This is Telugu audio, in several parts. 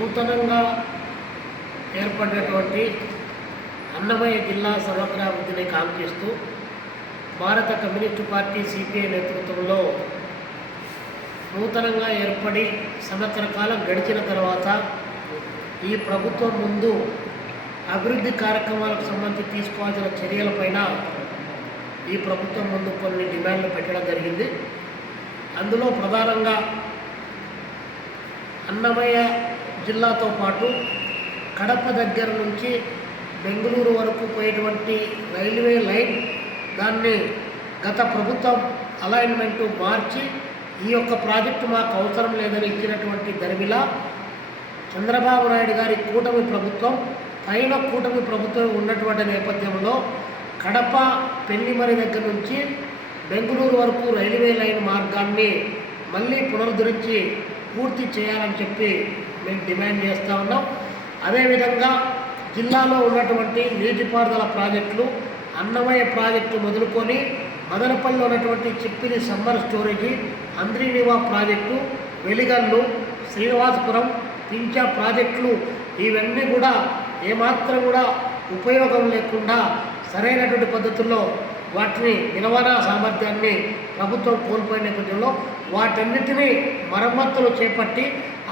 నూతనంగా ఏర్పడినటువంటి అన్నమయ్య జిల్లా సమగ్రాభివృద్ధిని కాంక్షిస్తూ భారత కమ్యూనిస్టు పార్టీ సిపిఐ నేతృత్వంలో నూతనంగా ఏర్పడి సంవత్సర కాలం గడిచిన తర్వాత ఈ ప్రభుత్వం ముందు అభివృద్ధి కార్యక్రమాలకు సంబంధించి తీసుకోవాల్సిన చర్యలపైన ఈ ప్రభుత్వం ముందు కొన్ని డిమాండ్లు పెట్టడం జరిగింది. అందులో ప్రధానంగా అన్నమయ్య జిల్లాతో పాటు కడప దగ్గర నుంచి బెంగళూరు వరకు పోయేటువంటి రైల్వే లైన్ దాన్ని గత ప్రభుత్వం అలైన్మెంటు మార్చి ఈ యొక్క ప్రాజెక్టు మాకు అవసరం లేదని ఇచ్చినటువంటి దరిమిలా చంద్రబాబు నాయుడు గారి కూటమి ప్రభుత్వం పైన కూటమి ప్రభుత్వం ఉన్నటువంటి నేపథ్యంలో కడప పెళ్లిమరి దగ్గర నుంచి బెంగళూరు వరకు రైల్వే లైన్ మార్గాన్ని మళ్ళీ పునరుద్ధరించి పూర్తి చేయాలని చెప్పి మేము డిమాండ్ చేస్తూ ఉన్నాం. అదేవిధంగా జిల్లాలో ఉన్నటువంటి నీటిపారుదల ప్రాజెక్టులు అన్నమయ్య ప్రాజెక్టు మొదలుకొని మదనపల్లిలో ఉన్నటువంటి చిప్పిలి సమ్మర్ స్టోరేజీ, అంద్రీనివా ప్రాజెక్టు, వెలిగల్లు, శ్రీనివాసపురం, పించా ప్రాజెక్టులు ఇవన్నీ కూడా ఏమాత్రం కూడా ఉపయోగం లేకుండా సరైనటువంటి పద్ధతుల్లో వాటిని నిర్వహణ సామర్థ్యాన్ని ప్రభుత్వం కోల్పోయిన నేపథ్యంలో వాటన్నిటినీ మరమ్మతులు చేపట్టి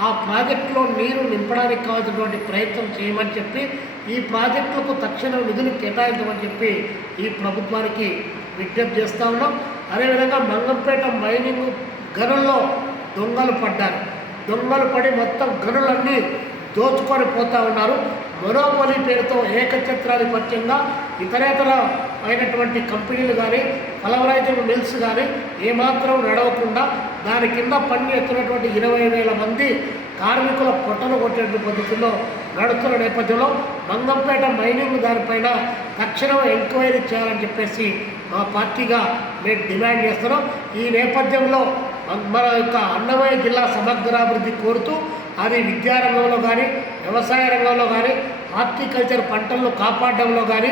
ఆ ప్రాజెక్టులో నీరు నింపడానికి కావాల్సినటువంటి ప్రయత్నం చేయమని చెప్పి ఈ ప్రాజెక్టులకు తక్షణ నిధులు కేటాయించమని చెప్పి ఈ ప్రభుత్వానికి విజ్ఞప్తి చేస్తూ ఉన్నాం. అదేవిధంగా మంగంపేట మైనింగ్ గనుల్లో దొంగలు పడ్డారు. దొంగలు పడి మొత్తం గనులన్నీ దోచుకొని పోతూ ఉన్నారు. మొనోపొలీ పేరుతో ఏకఛత్రాధిపత్యంగా ఇతరేతర అయినటువంటి కంపెనీలు కానీ పలవరైజింగ్ మిల్స్ కానీ ఏమాత్రం నడవకుండా దాని కింద పని ఎత్తున్నటువంటి 20,000 మంది కార్మికుల పొట్టను కొట్టే పద్ధతిలో నడుస్తున్న నేపథ్యంలో మంగంపేట మైనింగ్ దానిపైన తక్షణం ఎంక్వైరీ చేయాలని చెప్పేసి మా పార్టీగా మేము డిమాండ్ చేస్తున్నాం. ఈ నేపథ్యంలో మన యొక్క అన్నమయ్య జిల్లా సమగ్రాభివృద్ధి కోరుతూ అది విద్యారంగంలో కానీ వ్యవసాయ రంగంలో కానీ హార్టికల్చర్ పంటలను కాపాడడంలో కానీ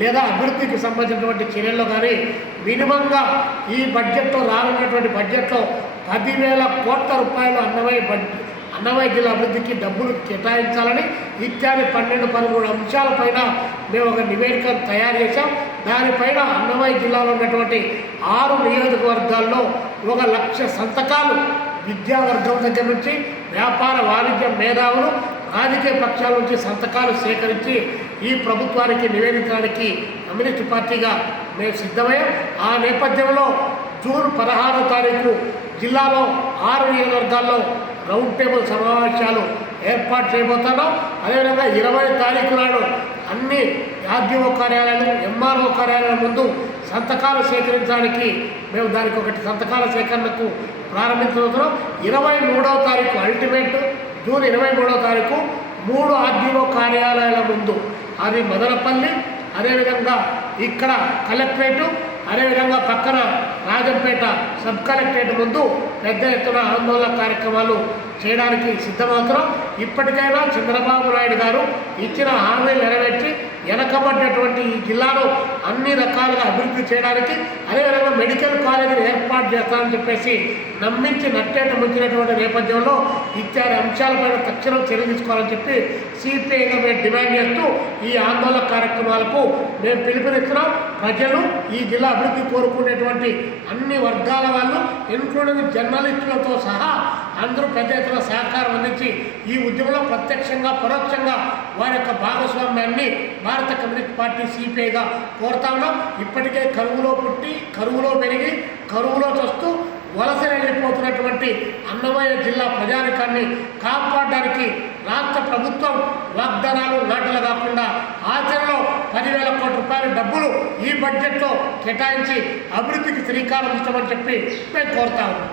లేదా అభివృద్ధికి సంబంధించినటువంటి చర్యల్లో కానీ మినిమంగా ఈ బడ్జెట్లో రానున్నటువంటి బడ్జెట్లో 10,000 కోట్ల రూపాయలు అన్నమయ్య జిల్లా అభివృద్ధికి డబ్బులు కేటాయించాలని ఇత్యాది 12-13 అంశాలపైన మేము ఒక నివేదికను తయారు చేశాం. దానిపైన అన్నమయ్య జిల్లాలో ఉన్నటువంటి 6 నియోజకవర్గాల్లో 1,00,000 సంతకాలు విద్యావర్గం దగ్గర నుంచి వ్యాపార వాణిజ్య మేధావులు రాజకీయ పక్షాల నుంచి సంతకాలు సేకరించి ఈ ప్రభుత్వానికి నివేదించడానికి కమ్యూనిస్టు పార్టీగా మేము సిద్ధమయ్యాం. ఆ నేపథ్యంలో జూన్ 16వ తారీఖు జిల్లాలో 6 నియోజకవర్గాల్లో రౌండ్ టేబుల్ సమావేశాలు ఏర్పాటు చేయబోతున్నాం. అదేవిధంగా 20వ తారీఖు నాడు అన్ని ఆర్డీఓ కార్యాలయాలు ఎంఆర్ఓ కార్యాలయాల ముందు సంతకాలు సేకరించడానికి మేము దానికి ఒకటి సంతకాల సేకరణకు ప్రారంభించబోతున్నాం. 23వ తారీఖు అల్టిమేట్ జూన్ 23వ తారీఖు 3 ఆర్డీఓ కార్యాలయాల ముందు అది మదనపల్లి, అదేవిధంగా ఇక్కడ కలెక్టరేటు, అదేవిధంగా పక్కన రాజంపేట సబ్ కలెక్టరేట్ ముందు పెద్ద ఎత్తున ఆందోళన కార్యక్రమాలు చేయడానికి సిద్ధమవుతున్నాం. ఇప్పటికైనా చంద్రబాబు నాయుడు గారు ఇచ్చిన హామీలు నెరవేర్చి వెనకబడ్డటువంటి ఈ జిల్లాను అన్ని రకాలుగా అభివృద్ధి చేయడానికి అదేవిధంగా మెడికల్ కాలేజీని ఏర్పాటు చేస్తామని చెప్పేసి నమ్మించి నట్టేట ముంచినటువంటి నేపథ్యంలో ఇత్యాది అంశాలపైన తక్షణం చర్య తీసుకోవాలని చెప్పి సిపిఐగా మేము డిమాండ్ చేస్తూ ఈ ఆందోళన కార్యక్రమాలకు మేము పిలుపునిస్తున్నాం. ప్రజలు ఈ జిల్లా అభివృద్ధి కోరుకునేటువంటి అన్ని వర్గాల వాళ్ళు ఇన్క్లూడింగ్ జర్నలిస్టులతో సహా అందరూ పెద్ద ఎత్తున సహకారం అందించి ఈ ఉద్యమంలో ప్రత్యక్షంగా పరోక్షంగా వారి యొక్క భాగస్వామ్యాన్ని భారత కమ్యూనిస్ట్ పార్టీ సిపిఐగా కోరుతా ఉన్నాం. ఇప్పటికే కరువులో పుట్టి కరువులో పెరిగి కరువులో చస్తూ వలస వెళ్ళిపోతున్నటువంటి అన్నమయ్య జిల్లా ప్రజానికాన్ని కాపాడడానికి రాష్ట్ర ప్రభుత్వం వాగ్దానాలు నాటలు కాకుండా ఆచరణలో 10,000 కోట్ల రూపాయల డబ్బులు ఈ బడ్జెట్లో కేటాయించి అభివృద్ధికి శ్రీకారం ఇస్తామని చెప్పి మేము కోరుతా ఉన్నాం.